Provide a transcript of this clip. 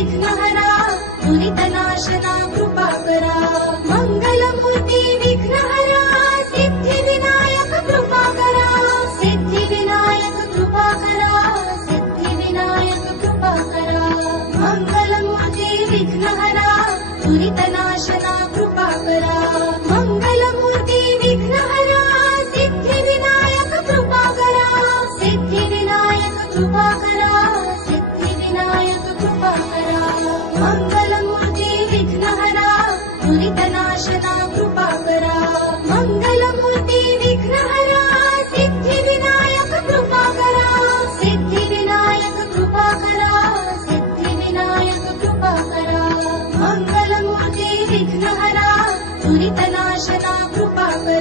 विघ्नहरा दुरितनाशना कृपा करा मंगलमूर्ती विघ्नहरा सिद्धिविनायक कृपा करा सिद्धिविनायक कृपा करा सिद्धिविनायक कृपा करा मंगलमूर्ती विघ्नहरा दुरितनाशना कृपा करा मंगलमूर्ती विघ्नहरा सिद्धिविनायक कृपा करा सिद्धिविनायक कृपा करा सिद्धिविनायक कृपा करा मंगलमूर्ती विघ्नहरा दुरितनाशना कृपा करा मंगलमूर्ती विघ्नहरा सिद्धिविनायक कृपा करा सिद्धिविनायक कृपा करा सिद्धिविनायक कृपा करा मंगलमूर्ती विघ्नहरा दुरितनाशना कृपा करा